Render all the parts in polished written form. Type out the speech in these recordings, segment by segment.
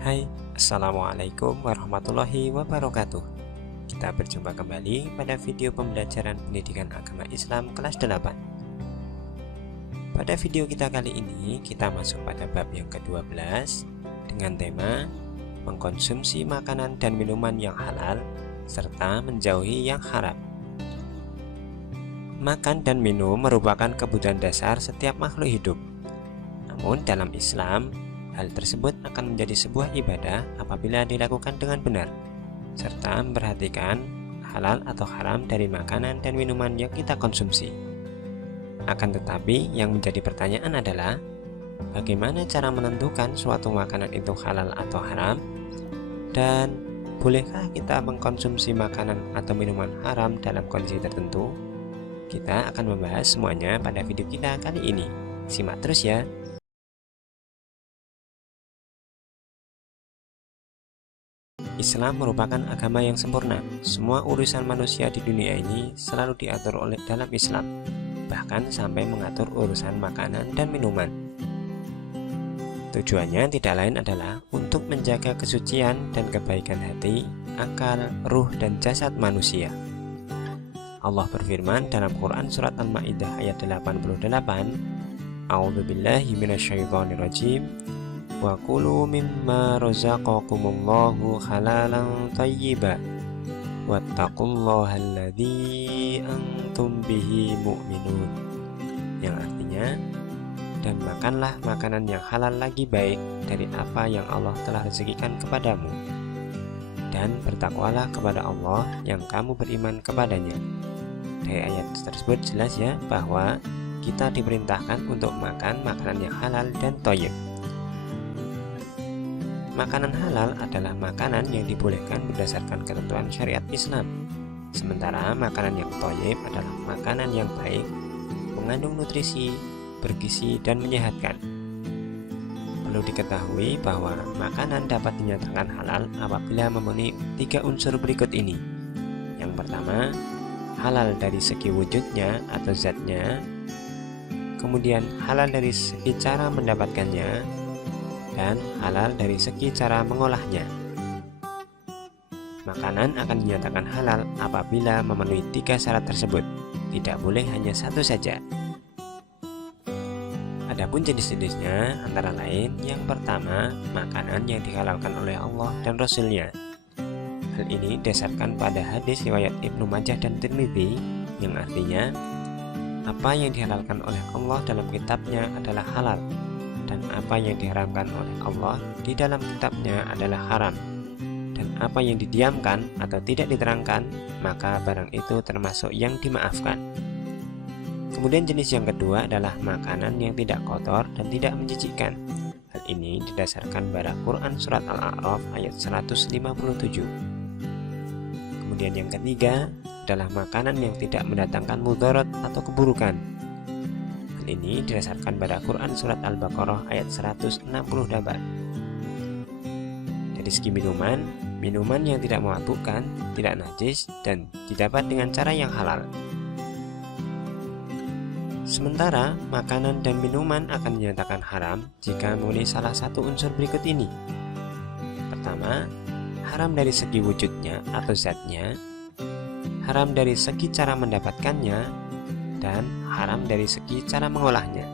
Hai, Assalamualaikum warahmatullahi wabarakatuh. Kita berjumpa kembali pada video pembelajaran pendidikan agama Islam kelas 8. Pada video kita kali ini, kita masuk pada bab yang ke-12 dengan tema mengkonsumsi makanan dan minuman yang halal serta menjauhi yang haram. Makan dan minum merupakan kebutuhan dasar setiap makhluk hidup. Namun dalam Islam, hal tersebut akan menjadi sebuah ibadah apabila dilakukan dengan benar, serta memperhatikan halal atau haram dari makanan dan minuman yang kita konsumsi. Akan tetapi, yang menjadi pertanyaan adalah, bagaimana cara menentukan suatu makanan itu halal atau haram? Dan bolehkah kita mengkonsumsi makanan atau minuman haram dalam kondisi tertentu? Kita akan membahas semuanya pada video kita kali ini. Simak terus ya! Islam merupakan agama yang sempurna. Semua urusan manusia di dunia ini selalu diatur oleh dalam Islam, bahkan sampai mengatur urusan makanan dan minuman. Tujuannya tidak lain adalah untuk menjaga kesucian dan kebaikan hati, akal, ruh, dan jasad manusia. Allah berfirman dalam Quran Surat Al-Ma'idah ayat 88, A'udzubillahi minasyaitonirrajim, wa kulu mimma razaqakumullahu halalan thayyiban wattaqullaha alladzi antum bihi mu'minun, yang artinya, dan makanlah makanan yang halal lagi baik dari apa yang Allah telah rezekikan kepadamu, dan bertakwalah kepada Allah yang kamu beriman kepadanya. Dari ayat tersebut jelas ya bahwa kita diperintahkan untuk makan makanan yang halal dan thayyib. Makanan halal adalah makanan yang dibolehkan berdasarkan ketentuan syariat Islam. Sementara makanan yang thayyib adalah makanan yang baik, mengandung nutrisi, bergizi, dan menyehatkan. Perlu diketahui bahwa makanan dapat dinyatakan halal apabila memenuhi 3 unsur berikut ini. Yang pertama, halal dari segi wujudnya atau zatnya, kemudian halal dari segi cara mendapatkannya, dan halal dari segi cara mengolahnya. Makanan akan dinyatakan halal apabila memenuhi 3 syarat tersebut. Tidak boleh hanya satu saja. Adapun jenis-jenisnya antara lain, yang pertama, makanan yang dihalalkan oleh Allah dan Rasul-Nya. Hal ini didasarkan pada hadis riwayat Ibnu Majah dan Tirmidzi, yang artinya, apa yang dihalalkan oleh Allah dalam kitabnya adalah halal, dan apa yang diharamkan oleh Allah di dalam kitabnya adalah haram, dan apa yang didiamkan atau tidak diterangkan, maka barang itu termasuk yang dimaafkan. Kemudian jenis yang kedua adalah makanan yang tidak kotor dan tidak menjijikkan. Hal ini didasarkan pada Quran Surat Al-A'raf ayat 157. Kemudian yang ketiga adalah makanan yang tidak mendatangkan mudarat atau keburukan. Ini didasarkan pada Quran Surat Al-Baqarah ayat 168. Dari segi minuman yang tidak memabukkan, tidak najis, dan didapat dengan cara yang halal. Sementara makanan dan minuman akan dinyatakan haram jika memenuhi salah satu unsur berikut ini. Pertama, haram dari segi wujudnya atau zatnya, haram dari segi cara mendapatkannya, dan haram dari segi cara mengolahnya.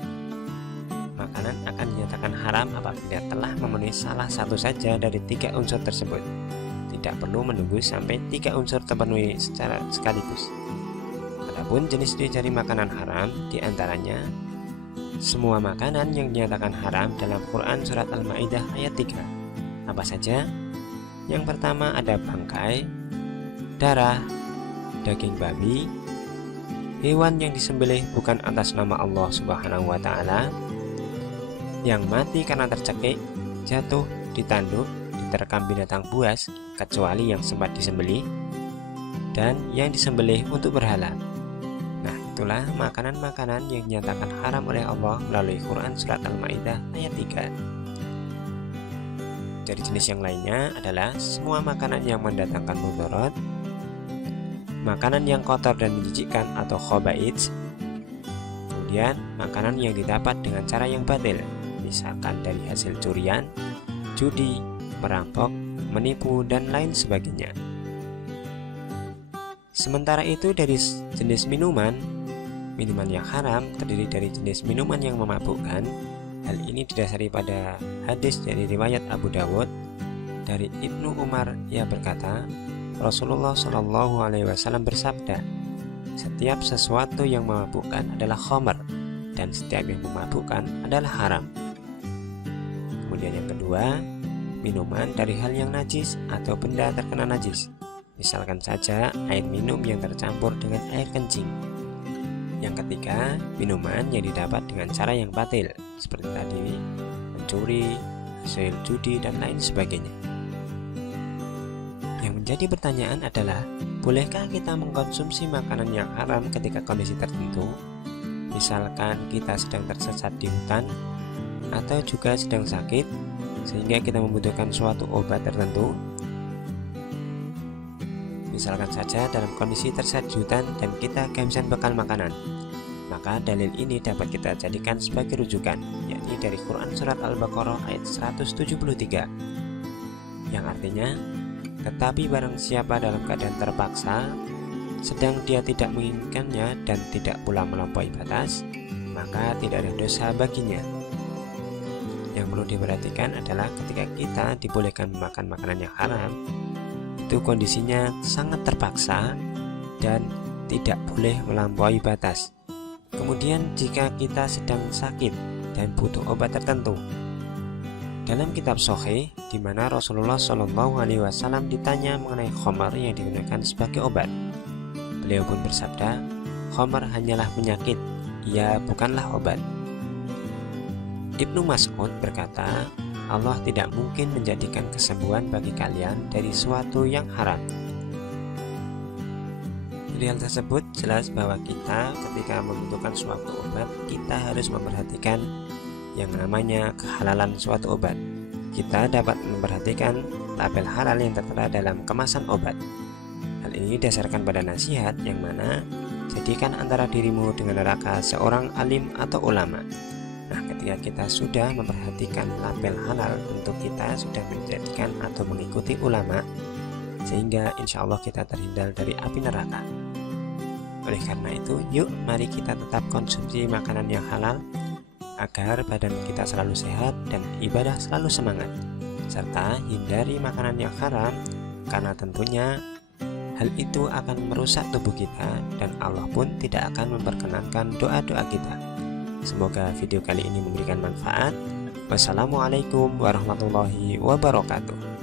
Makanan akan dinyatakan haram apabila telah memenuhi salah satu saja dari 3 unsur tersebut. Tidak perlu menunggu sampai 3 unsur terpenuhi secara sekaligus. Adapun jenis-jenis dari makanan haram diantaranya, semua makanan yang dinyatakan haram dalam Quran Surat Al-Ma'idah ayat 3. Apa saja? Yang pertama ada bangkai, darah, daging babi, hewan yang disembelih bukan atas nama Allah Subhanahu wa Ta'ala, yang mati karena tercekik, jatuh, ditanduk, diterkam binatang buas kecuali yang sempat disembelih, dan yang disembelih untuk berhala. Nah, itulah makanan-makanan yang dinyatakan haram oleh Allah melalui Quran Surat Al-Ma'idah ayat 3. Dari jenis yang lainnya adalah semua makanan yang mendatangkan mudarat, makanan yang kotor dan menjijikkan atau khaba'its, kemudian makanan yang didapat dengan cara yang batil, misalkan dari hasil curian, judi, merampok, menipu, dan lain sebagainya. Sementara itu dari jenis minuman yang haram terdiri dari jenis minuman yang memabukkan. Hal ini didasari pada hadis dari riwayat Abu Dawud dari Ibnu Umar. Ia berkata, Rasulullah Shallallahu Alaihi Wasallam bersabda, setiap sesuatu yang memabukkan adalah khamr, dan setiap yang memabukkan adalah haram. Kemudian yang kedua, minuman dari hal yang najis atau benda terkena najis. Misalkan saja air minum yang tercampur dengan air kencing. Yang ketiga, minuman yang didapat dengan cara yang batil, seperti tadi mencuri, hasil judi, dan lain sebagainya. Yang menjadi pertanyaan adalah, bolehkah kita mengkonsumsi makanan yang haram ketika kondisi tertentu? Misalkan kita sedang tersesat di hutan, atau juga sedang sakit, sehingga kita membutuhkan suatu obat tertentu. Misalkan saja dalam kondisi tersesat di hutan dan kita kehabisan bekal makanan, maka dalil ini dapat kita jadikan sebagai rujukan, yakni dari Quran Surat Al-Baqarah ayat 173, yang artinya, tetapi barang siapa dalam keadaan terpaksa, sedang dia tidak menginginkannya dan tidak pula melampaui batas, maka tidak ada dosa baginya. Yang perlu diperhatikan adalah ketika kita dibolehkan memakan makanan yang haram, itu kondisinya sangat terpaksa dan tidak boleh melampaui batas. Kemudian jika kita sedang sakit dan butuh obat tertentu, dalam kitab Sahih di mana Rasulullah Shallallahu Alaihi Wasallam ditanya mengenai khamar yang digunakan sebagai obat, beliau pun bersabda, khamar hanyalah penyakit, ia bukanlah obat. Ibnu Mas'ud berkata, Allah tidak mungkin menjadikan kesembuhan bagi kalian dari suatu yang haram. Dari hal tersebut jelas bahwa kita ketika membutuhkan suatu obat, kita harus memperhatikan yang namanya kehalalan suatu obat. Kita dapat memperhatikan label halal yang tertera dalam kemasan obat. Hal ini didasarkan pada nasihat yang mana jadikan antara dirimu dengan neraka seorang alim atau ulama. Nah, ketika kita sudah memperhatikan label halal, tentu kita sudah menjadikan atau mengikuti ulama, sehingga insya Allah kita terhindar dari api neraka. Oleh karena itu, yuk mari kita tetap konsumsi makanan yang halal, agar badan kita selalu sehat dan ibadah selalu semangat, serta hindari makanan yang haram, karena tentunya hal itu akan merusak tubuh kita dan Allah pun tidak akan memperkenankan doa-doa kita. Semoga video kali ini memberikan manfaat. Wassalamualaikum warahmatullahi wabarakatuh.